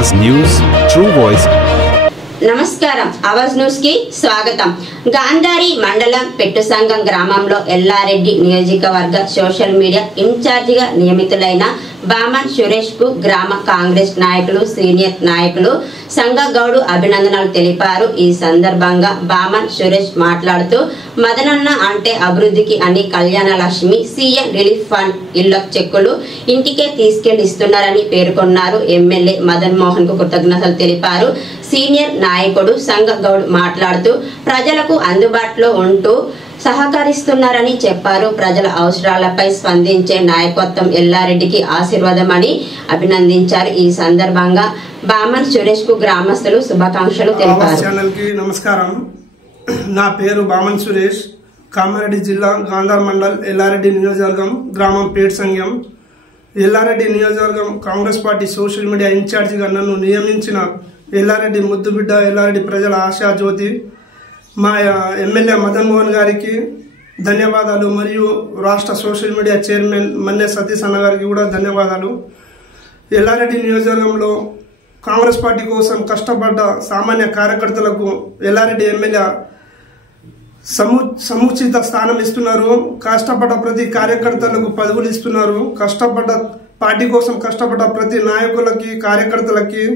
आवाज news true voice. నమస్కారం Awaaz news కి స్వాగతం। గాంధారి మండలం పెట్టుసంగం గ్రామంలో ఎల్లారెడ్డి నియోజకవర్గ సోషల్ మీడియా ఇన్ఛార్జ్ గా నియమితులైన బామన్ సురేష్ కు గ్రామ కాంగ్రెస్ నాయకులు సీనియర్ నాయకులు సంగగౌడ్ అభినందనలు తెలిపారు। ఈ సందర్భంగా బామన్ సురేష్ మాట్లాడుతూ మదనన్న అంటే అభివృద్ధికి అని Kalyana Lakshmi CM relief fund ఇళ్ల చెక్కులు ఇంటికే తీసుకెళ్లి ఇస్తున్నారని పేర్కొన్నారు। ఎమ్మెల్యే మదన్ మోహన్ కు కృతజ్ఞతలు తెలిపారు। సీనియర్ నాయకుడు సంగగౌడ్ మాట్లాడుతూ ప్రజలకు అందుబాటులో ఉంటూ సహకరిస్తున్నారని చెప్పారు। ప్రజల అవసరాలపై స్పందించే నాయకత్వం ఎల్లారెడ్డికి ఆశీర్వాదమని అభినందించారు। ఈ సందర్భంగా బామన్ సురేష్ కు గ్రామస్తులు శుభాకాంక్షలు తెలిపారు। ఛానల్ కి నమస్కారం। నా పేరు బామన్ సురేష్, కామారెడ్డి జిల్లా గాంధార్ మండల్ ఎల్లారెడ్డి నియోజకవర్గం గ్రామం పేట్సంగం। ఎల్లారెడ్డి నియోజకవర్గం కాంగ్రెస్ పార్టీ సోషల్ మీడియా ఇన్ఛార్జిగా నన్ను నియమించిన ఎల్లారెడ్డి ముద్దుబిడ్డ, ఎల్లారెడ్డి ప్రజల ఆశా జ్యోతి మా ఎమ్మెల్యే మదన్ మోహన్ గారికి ధన్యవాదాలు, మరియు రాష్ట్ర social media chairman Manne Satish అన్న గారికి కూడా ధన్యవాదాలు। ఎల్లారెడ్డి నియోజకవర్గంలో కాంగ్రెస్ పార్టీ కోసం కష్టపడ్డ సామాన్య కార్యకర్తలకు ఎల్లారెడ్డి ఎమ్మెల్యే సముచిత స్థానం ఇస్తున్నారు। కష్టపడ్డ ప్రతి కార్యకర్తలకు పదవులు ఇస్తున్నారు। కష్టపడ్డ పార్టీ కోసం కష్టపడ్డ ప్రతి నాయకులకి కార్యకర్తలకి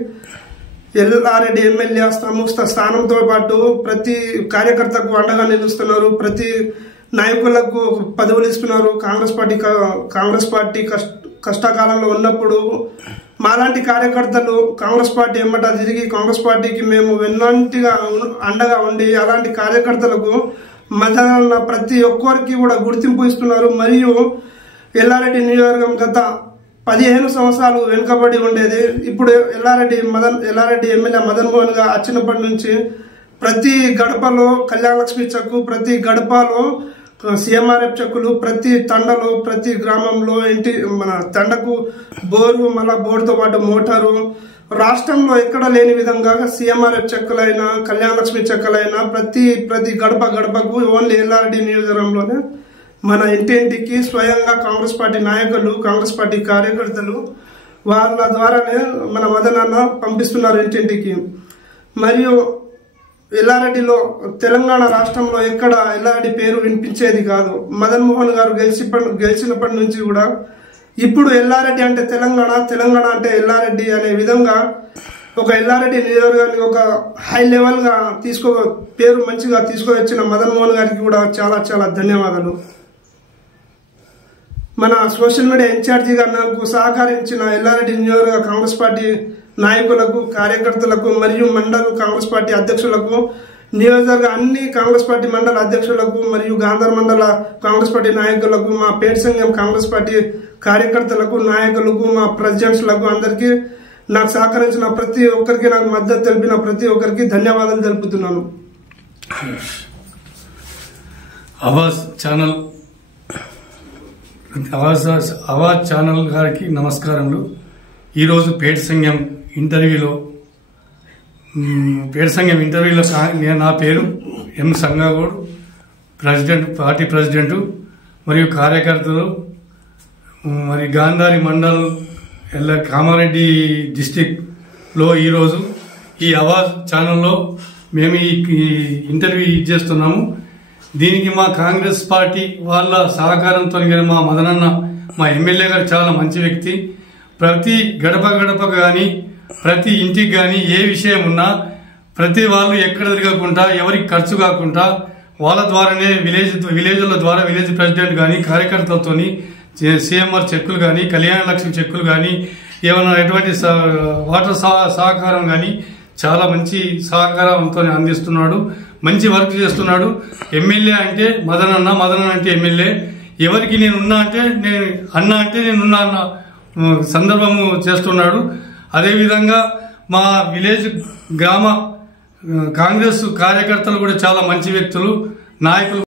ఎల్లారెడ్డి ఎమ్మెల్యే సముచిత స్థానంతో పాటు ప్రతి కార్యకర్తకు అండగా నిలుస్తున్నారు। ప్రతి నాయకులకు పదవులు ఇస్తున్నారు। కాంగ్రెస్ పార్టీ కష్టకాలంలో ఉన్నప్పుడు మాలాంటి కార్యకర్తలు కాంగ్రెస్ పార్టీ ఎమ్మట తిరిగి కాంగ్రెస్ పార్టీకి మేము వెన్నంటిగా అండగా ఉండి అలాంటి కార్యకర్తలకు మదన ప్రతి ఒక్కరికి కూడా గుర్తింపు ఇస్తున్నారు। మరియు ఎల్లారెడ్డి నియోజకవర్గం గత 15 సంవత్సరాలు వెనుకబడి ఉండేది। ఇప్పుడు ఎల్లారెడ్డి ఎమ్మెల్యే మదన్ మోహన్ గా వచ్చినప్పటి నుంచి ప్రతి గడపలో కళ్యాణ లక్ష్మి చెక్కు, ప్రతి గడపలో సిఎంఆర్ఎఫ్ చెక్కులు, ప్రతి తండలో ప్రతి గ్రామంలో మన తండకు బోరు, మళ్ళా బోర్డుతో పాటు మోటారు, రాష్ట్రంలో ఎక్కడ లేని విధంగా సిఎంఆర్ఎఫ్ చెక్కులైనా కళ్యాణ లక్ష్మి చెక్కులైనా ప్రతి గడపకు ఓన్లీ ఎల్లారెడ్డి నియోజకవర్గంలోనే మన ఇంటింటికి స్వయంగా కాంగ్రెస్ పార్టీ నాయకులు, కాంగ్రెస్ పార్టీ కార్యకర్తలు వాళ్ళ ద్వారానే మన మదనన్న పంపిస్తున్నారు ఇంటింటికి। మరియు ఎల్లారెడ్డిలో తెలంగాణ రాష్ట్రంలో ఎక్కడ ఎల్లారెడ్డి పేరు వినిపించేది కాదు। మదన్ మోహన్ గారు గెలిచినప్పటి నుంచి కూడా ఇప్పుడు ఎల్లారెడ్డి అంటే తెలంగాణ అంటే ఎల్లారెడ్డి అనే విధంగా ఒక ఎల్లారెడ్డి నియోజకవర్గానికి ఒక హై లెవెల్ గా పేరు మంచిగా తీసుకువచ్చిన మదన్ మోహన్ గారికి కూడా చాలా చాలా ధన్యవాదాలు। మన సోషల్ మీడియా ఇన్ఛార్జిగా నాకు సహకరించిన ఎల్లారెడ్డి నియోజకవర్గ కాంగ్రెస్ పార్టీ నాయకులకు, కార్యకర్తలకు మరియు మండల కాంగ్రెస్ పార్టీ అధ్యక్షులకు, నియోజకవర్గ అన్ని కాంగ్రెస్ పార్టీ మండల అధ్యక్షులకు మరియు గాంధార్ మండల కాంగ్రెస్ పార్టీ నాయకులకు, మా పేట్సంగం కాంగ్రెస్ పార్టీ కార్యకర్తలకు, నాయకులకు, మా ప్రెసిడెంట్స్లకు అందరికీ నాకు సహకరించిన ప్రతి ఒక్కరికి, నాకు మద్దతు తెలిపిన ప్రతి ఒక్కరికి ధన్యవాదాలు తెలుపుతున్నాను। ఆవాజ్ ఛానల్ గారికి నమస్కారములు। ఈరోజు పేట్సంగం ఇంటర్వ్యూలో నా పేరు ఎం సంగగౌడ్, పార్టీ ప్రెసిడెంట్ మరియు కార్యకర్తలు, మరి గాంధారి మండల్ కామారెడ్డి డిస్టిక్ లో ఈరోజు ఈ ఆవాజ్ ఛానల్లో మేము ఈ ఇంటర్వ్యూ ఇచ్చేస్తున్నాము। దీనికి మా కాంగ్రెస్ పార్టీ వాళ్ళ సహకారంతో మా మదనన్న, మా ఎమ్మెల్యే గారు చాలా మంచి వ్యక్తి। ప్రతి గడప గాని ప్రతి ఇంటికి గాని ఏ విషయం ఉన్నా ప్రతి వాళ్ళు ఎక్కడ తిరగకుండా ఎవరికి ఖర్చు కాకుండా వాళ్ళ ద్వారానే విలేజ్ల ద్వారా విలేజ్ ప్రెసిడెంట్ గాని కార్యకర్తలతోని సిఎంఆర్ చెక్కులు గాని కళ్యాణ లక్ష్మి చెక్కులు గాని ఏమైనా ఎటువంటి వాటర్ సహకారం గాని చాలా మంచి సహకారంతో అందిస్తున్నాడు। మంచి వర్క్ చేస్తున్నాడు। ఎమ్మెల్యే అంటే మదనన్న అంటే ఎమ్మెల్యే, ఎవరికి నేనున్నా అంటే నేనున్నా అన్న సందర్భము చేస్తున్నాడు। అదేవిధంగా మా విలేజ్ గ్రామ కాంగ్రెస్ కార్యకర్తలు కూడా చాలా మంచి వ్యక్తులు, నాయకులు।